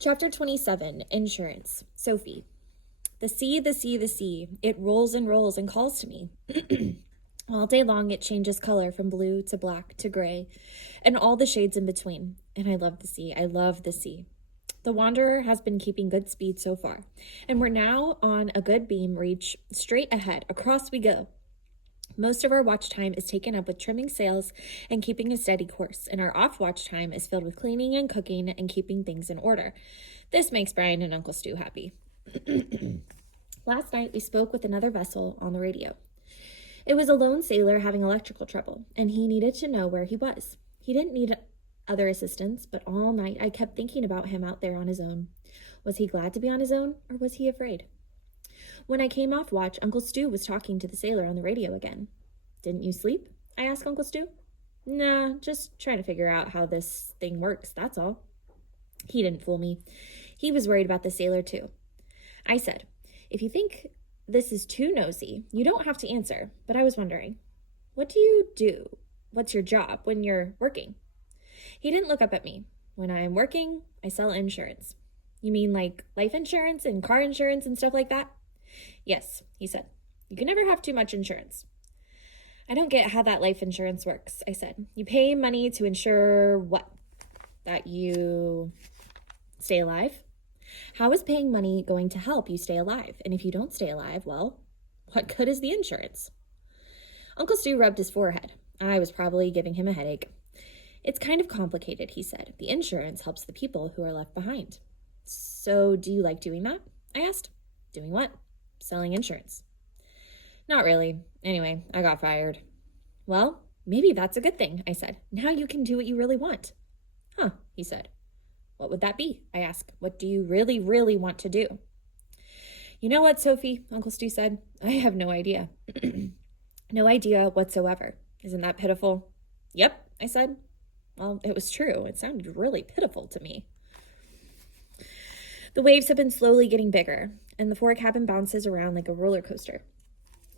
Chapter 27, Insurance. Sophie. The sea, the sea, the sea. It rolls and rolls and calls to me. All day long it changes color from blue to black to gray, and all the shades in between. And I love the sea. I love the sea. The Wanderer has been keeping good speed so far, and we're now on a good beam reach straight ahead. Across we go. Most of our watch time is taken up with trimming sails and keeping a steady course, and our off-watch time is filled with cleaning and cooking and keeping things in order. This makes Brian and Uncle Stu happy. Last night, we spoke with another vessel on the radio. It was a lone sailor having electrical trouble, and he needed to know where he was. He didn't need other assistance, but all night I kept thinking about him out there on his own. Was he glad to be on his own, or was he afraid? When I came off watch, Uncle Stu was talking to the sailor on the radio again. Didn't you sleep? I asked Uncle Stu. Nah, just trying to figure out how this thing works, that's all. He didn't fool me. He was worried about the sailor too. I said, if you think this is too nosy, you don't have to answer, but I was wondering, what do you do? What's your job when you're working? He didn't look up at me. When I am working, I sell insurance. You mean like life insurance and car insurance and stuff like that? Yes, he said. You can never have too much insurance. I don't get how that life insurance works, I said. You pay money to insure what? That you stay alive? How is paying money going to help you stay alive? And if you don't stay alive, well, what good is the insurance? Uncle Stu rubbed his forehead. I was probably giving him a headache. It's kind of complicated, he said. The insurance helps the people who are left behind. So do you like doing that? I asked. Doing what? Selling insurance. Not really. Anyway, I got fired. Well, maybe that's a good thing, I said. Now you can do what you really want. Huh, he said. What would that be? I asked. What do you really, really want to do? You know what, Sophie, Uncle Stu said. I have no idea. No idea whatsoever. Isn't that pitiful? Yep, I said. Well, it was true. It sounded really pitiful to me. The waves have been slowly getting bigger, and the forecabin bounces around like a roller coaster.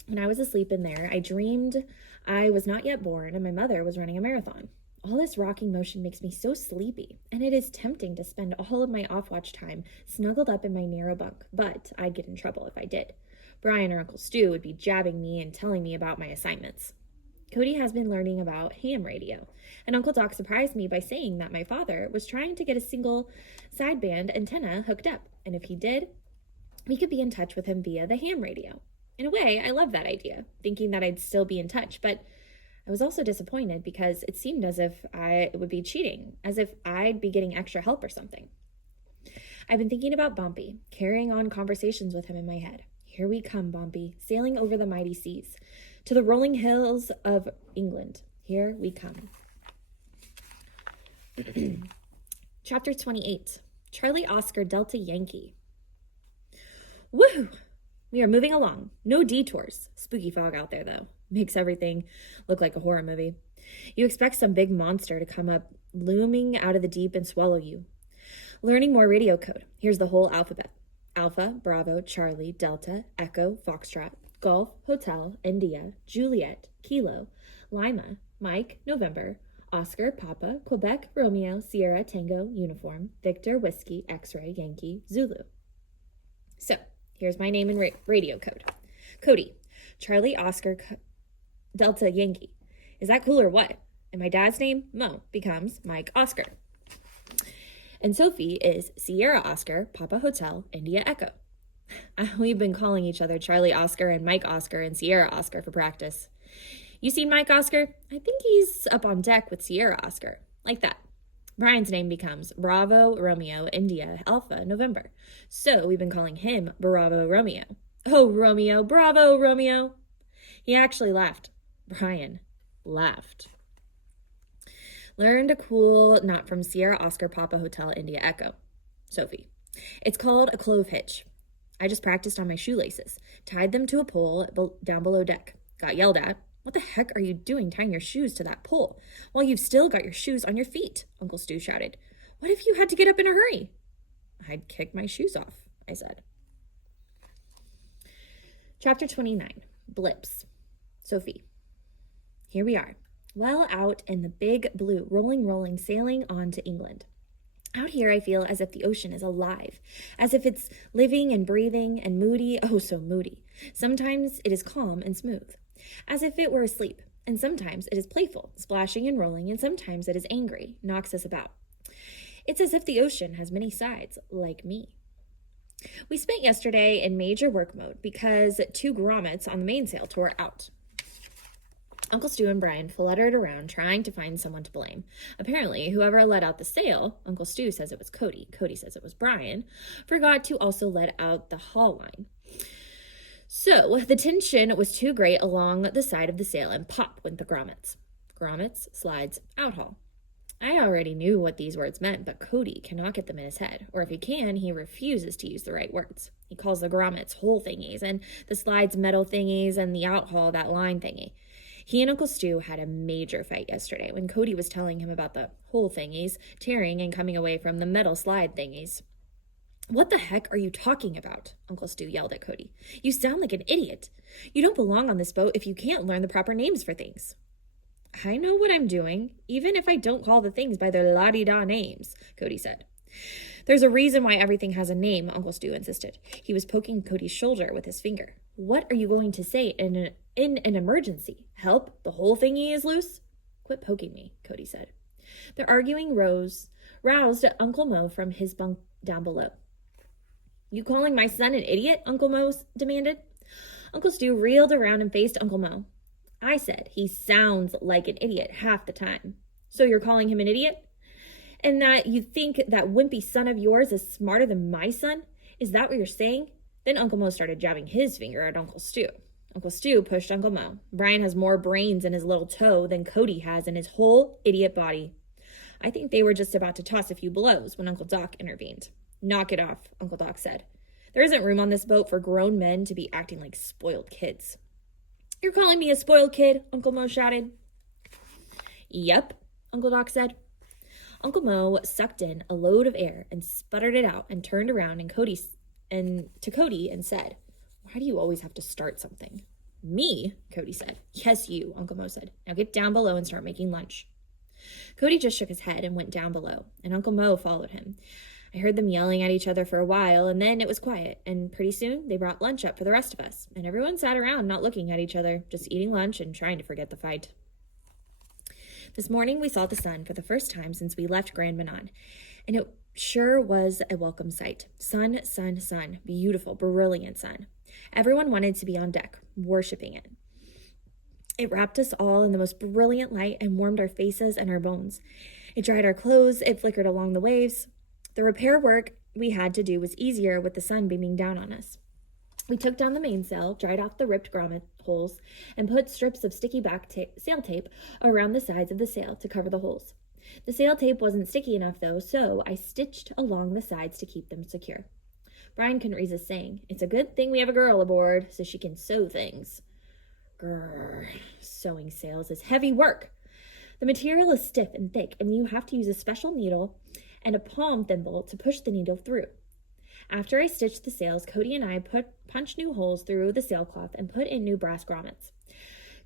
When I was asleep in there, I dreamed I was not yet born and my mother was running a marathon. All this rocking motion makes me so sleepy, and it is tempting to spend all of my off-watch time snuggled up in my narrow bunk, but I'd get in trouble if I did. Brian or Uncle Stu would be jabbing me and telling me about my assignments. Cody has been learning about ham radio, and Uncle Doc surprised me by saying that my father was trying to get a single sideband antenna hooked up, and if he did, we could be in touch with him via the ham radio. In a way, I love that idea, thinking that I'd still be in touch, but I was also disappointed because it seemed as if I would be cheating, as if I'd be getting extra help or something. I've been thinking about Bumpy, carrying on conversations with him in my head. Here we come, Bumpy, sailing over the mighty seas, to the rolling hills of England. Here we come. Chapter 28, Charlie Oscar Delta Yankee. Woohoo! We are moving along. No detours. Spooky fog out there, though. Makes everything look like a horror movie. You expect some big monster to come up, looming out of the deep and swallow you. Learning more radio code. Here's the whole alphabet. Alpha, Bravo, Charlie, Delta, Echo, Foxtrot, Golf, Hotel, India, Juliet, Kilo, Lima, Mike, November, Oscar, Papa, Quebec, Romeo, Sierra, Tango, Uniform, Victor, Whiskey, X-Ray, Yankee, Zulu. So, here's my name and radio code. Cody, Charlie, Oscar, Delta, Yankee. Is that cool or what? And my dad's name, Mo, becomes Mike Oscar. And Sophie is Sierra Oscar, Papa Hotel, India Echo. We've been calling each other Charlie Oscar and Mike Oscar and Sierra Oscar for practice. You seen Mike Oscar? I think he's up on deck with Sierra Oscar. Like that. Brian's name becomes Bravo, Romeo, India, Alpha, November. So we've been calling him Bravo Romeo. Oh, Romeo, bravo, Romeo. He actually laughed. Brian laughed. Learned a cool knot from Sierra Oscar Papa Hotel India Echo. Sophie. It's called a clove hitch. I just practiced on my shoelaces. Tied them to a pole down below deck. Got yelled at. What the heck are you doing tying your shoes to that pole while you've still got your shoes on your feet? Uncle Stu shouted. What if you had to get up in a hurry? I'd kick my shoes off, I said. Chapter 29, Blips. Sophie. Here we are, well out in the big blue, rolling, sailing on to England. Out here, I feel as if the ocean is alive, as if it's living and breathing and moody, oh, so moody. Sometimes it is calm and smooth, as if it were asleep, and sometimes it is playful, splashing and rolling, and sometimes it is angry, knocks us about. It's as if the ocean has many sides, like me. We spent yesterday in major work mode because 2 grommets on the mainsail tore out. Uncle Stu and Brian fluttered around trying to find someone to blame. Apparently, whoever let out the sail, Uncle Stu says it was Cody, Cody says it was Brian, forgot to also let out the haul line. So the tension was too great along the side of the sail, and pop went the grommets. Grommets, slides, outhaul. I already knew what these words meant, but Cody cannot get them in his head, or if he can, he refuses to use the right words. He calls the grommets hole thingies, and the slides metal thingies, and the outhaul that line thingy. He and Uncle Stu had a major fight yesterday when Cody was telling him about the hole thingies, tearing and coming away from the metal slide thingies. "What the heck are you talking about?" Uncle Stu yelled at Cody. "You sound like an idiot. You don't belong on this boat if you can't learn the proper names for things." "I know what I'm doing, even if I don't call the things by their la-di-da names," Cody said. "There's a reason why everything has a name," Uncle Stu insisted. He was poking Cody's shoulder with his finger. "What are you going to say in an emergency? Help, the whole thingy is loose?" "Quit poking me," Cody said. Their arguing roused Uncle Mo from his bunk down below. "You calling my son an idiot?" Uncle Mo demanded. Uncle Stu reeled around and faced Uncle Mo. "I said he sounds like an idiot half the time. So you're calling him an idiot? And that you think that wimpy son of yours is smarter than my son? Is that what you're saying?" Then Uncle Mo started jabbing his finger at Uncle Stu. Uncle Stu pushed Uncle Mo. Brian has more brains in his little toe than Cody has in his whole idiot body. I think they were just about to toss a few blows when Uncle Doc intervened. "Knock it off," Uncle Doc said. "There isn't room on this boat for grown men to be acting like spoiled kids." "You're calling me a spoiled kid?" Uncle Mo shouted. "Yep," Uncle Doc said. Uncle Mo sucked in a load of air and sputtered it out and turned around to Cody and said, "Why do you always have to start something?" "Me?" Cody said. "Yes, you," Uncle Mo said. "Now get down below and start making lunch." Cody just shook his head and went down below, and Uncle Mo followed him. I heard them yelling at each other for a while, and then it was quiet, and pretty soon they brought lunch up for the rest of us, and everyone sat around not looking at each other, just eating lunch and trying to forget the fight. This morning we saw the sun for the first time since we left Grand Manan, and it sure was a welcome sight. Sun, sun, sun. Beautiful, brilliant sun. Everyone wanted to be on deck, worshiping it. It wrapped us all in the most brilliant light and warmed our faces and our bones. It dried our clothes, it flickered along the waves. The repair work we had to do was easier with the sun beaming down on us. We took down the mainsail, dried off the ripped grommet holes, and put strips of sticky back sail tape around the sides of the sail to cover the holes. The sail tape wasn't sticky enough, though, so I stitched along the sides to keep them secure. Brian couldn't resist saying, "It's a good thing we have a girl aboard, so she can sew things." Grrr, sewing sails is heavy work. The material is stiff and thick, and you have to use a special needle and a palm thimble to push the needle through. After I stitched the sails, Cody and I punched new holes through the sailcloth and put in new brass grommets.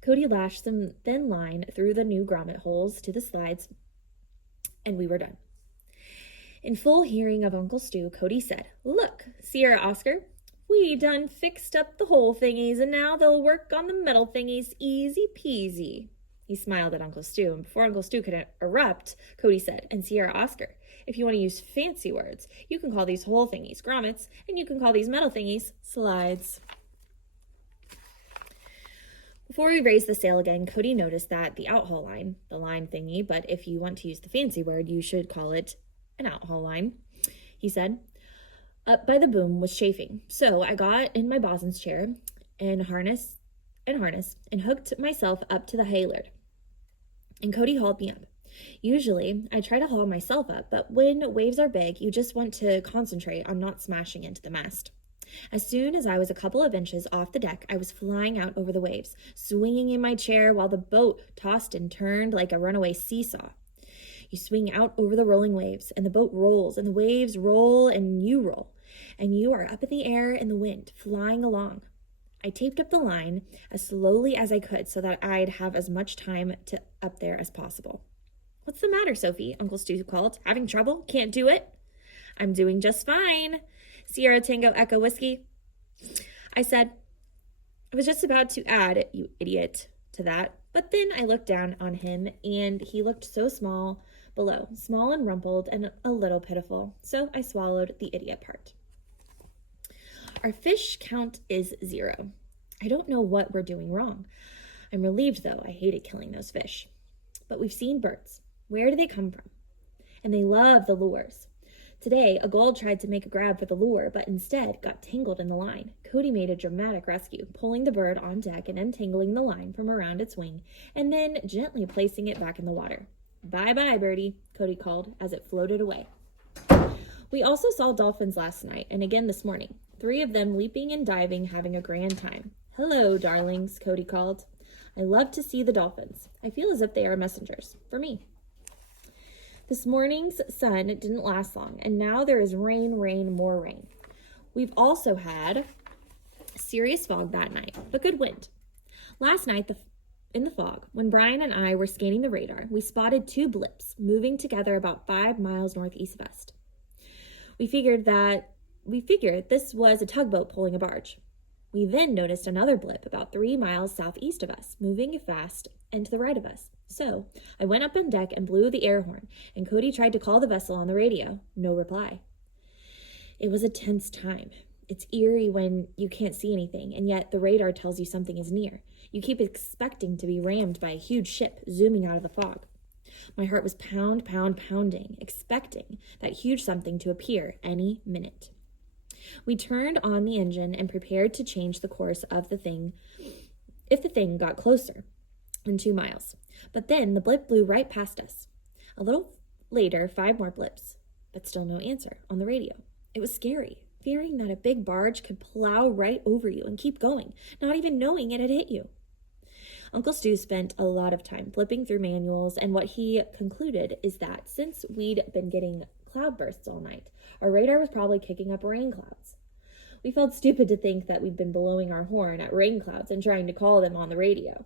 Cody lashed some thin line through the new grommet holes to the slides, and we were done. In full hearing of Uncle Stu, Cody said, "Look, Sierra Oscar, we done fixed up the hole thingies, and now they'll work on the metal thingies easy peasy." He smiled at Uncle Stu, and before Uncle Stu could erupt, Cody said, "And Sierra Oscar, if you want to use fancy words, you can call these hole thingies grommets, and you can call these metal thingies slides." Before we raised the sail again, Cody noticed that the outhaul line, the line thingy, but if you want to use the fancy word, you should call it an outhaul line, he said, up by the boom was chafing. So I got in my bosun's chair and harness and hooked myself up to the halyard. And Cody hauled me up. Usually, I try to haul myself up, but when waves are big, you just want to concentrate on not smashing into the mast. As soon as I was a couple of inches off the deck, I was flying out over the waves, swinging in my chair while the boat tossed and turned like a runaway seesaw. You swing out over the rolling waves, and the boat rolls, and the waves roll, and you are up in the air in the wind, flying along. I taped up the line as slowly as I could so that I'd have as much time to up there as possible. What's the matter, Sophie? Uncle Stu called. Having trouble? Can't do it? I'm doing just fine. Sierra Tango Echo Whiskey. I said. I was just about to add, you idiot, to that, but then I looked down on him, and he looked so small below, small and rumpled and a little pitiful, so I swallowed the idiot part. Our fish count is 0. I don't know what we're doing wrong. I'm relieved, though. I hated killing those fish. But we've seen birds. Where do they come from? And they love the lures. Today, a gull tried to make a grab for the lure, but instead got tangled in the line. Cody made a dramatic rescue, pulling the bird on deck and untangling the line from around its wing, and then gently placing it back in the water. Bye-bye, birdie, Cody called as it floated away. We also saw dolphins last night and again this morning, 3 of them leaping and diving, having a grand time. Hello, darlings, Cody called. I love to see the dolphins. I feel as if they are messengers for me. This morning's sun didn't last long, and now there is rain, more rain. We've also had serious fog that night, but good wind. Last night, in the fog, when Brian and I were scanning the radar, we spotted 2 blips moving together about 5 miles northeast of us. We figured this was a tugboat pulling a barge. We then noticed another blip about 3 miles southeast of us, moving fast and to the right of us. So I went up on deck and blew the air horn, and Cody tried to call the vessel on the radio. No reply. It was a tense time. It's eerie when you can't see anything, and yet the radar tells you something is near. You keep expecting to be rammed by a huge ship zooming out of the fog. My heart was pounding, expecting that huge something to appear any minute. We turned on the engine and prepared to change the course of the thing if the thing got closer than 2 miles. But then the blip blew right past us. A little later, 5 more blips, but still no answer on the radio. It was scary, fearing that a big barge could plow right over you and keep going, not even knowing it had hit you. Uncle Stu spent a lot of time flipping through manuals, and what he concluded is that since we'd been getting cloudbursts all night, our radar was probably kicking up rain clouds. We felt stupid to think that we'd been blowing our horn at rain clouds and trying to call them on the radio.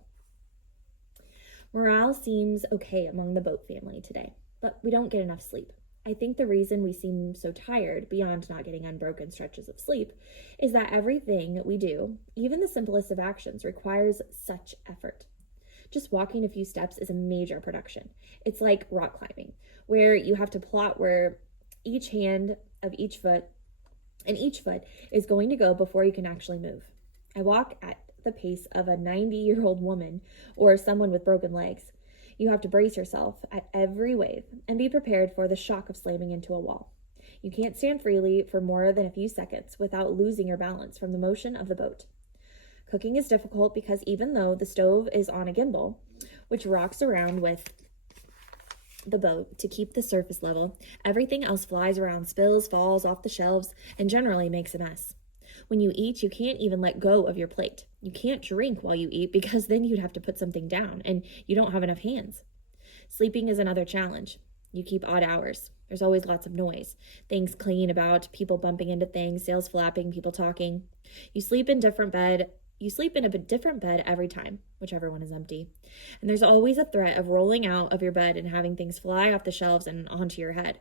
Morale seems okay among the boat family today, but we don't get enough sleep. I think the reason we seem so tired, beyond not getting unbroken stretches of sleep, is that everything we do, even the simplest of actions, requires such effort. Just walking a few steps is a major production. It's like rock climbing, where you have to plot where each hand of each foot is going to go before you can actually move. I walk at the pace of a 90-year-old woman or someone with broken legs. You have to brace yourself at every wave and be prepared for the shock of slamming into a wall. You can't stand freely for more than a few seconds without losing your balance from the motion of the boat. Cooking is difficult because even though the stove is on a gimbal, which rocks around with the boat to keep the surface level, everything else flies around, spills, falls off the shelves, and generally makes a mess. When you eat, you can't even let go of your plate. You can't drink while you eat because then you'd have to put something down, and you don't have enough hands. Sleeping is another challenge. You keep odd hours. There's always lots of noise. Things clanging about, people bumping into things, sails flapping, people talking. You sleep in a different bed every time, whichever one is empty. And there's always a threat of rolling out of your bed and having things fly off the shelves and onto your head,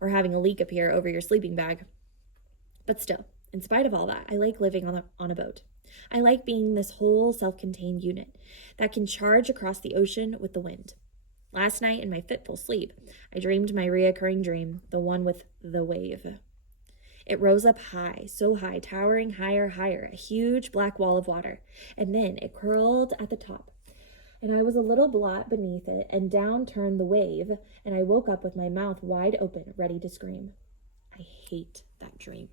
or having a leak appear over your sleeping bag. But still, in spite of all that, I like living on a boat. I like being this whole self-contained unit that can charge across the ocean with the wind. Last night, in my fitful sleep, I dreamed my reoccurring dream, the one with the wave. It rose up high, so high, towering higher, a huge black wall of water, and then it curled at the top, and I was a little blot beneath it, and down turned the wave, and I woke up with my mouth wide open, ready to scream. I hate that dream.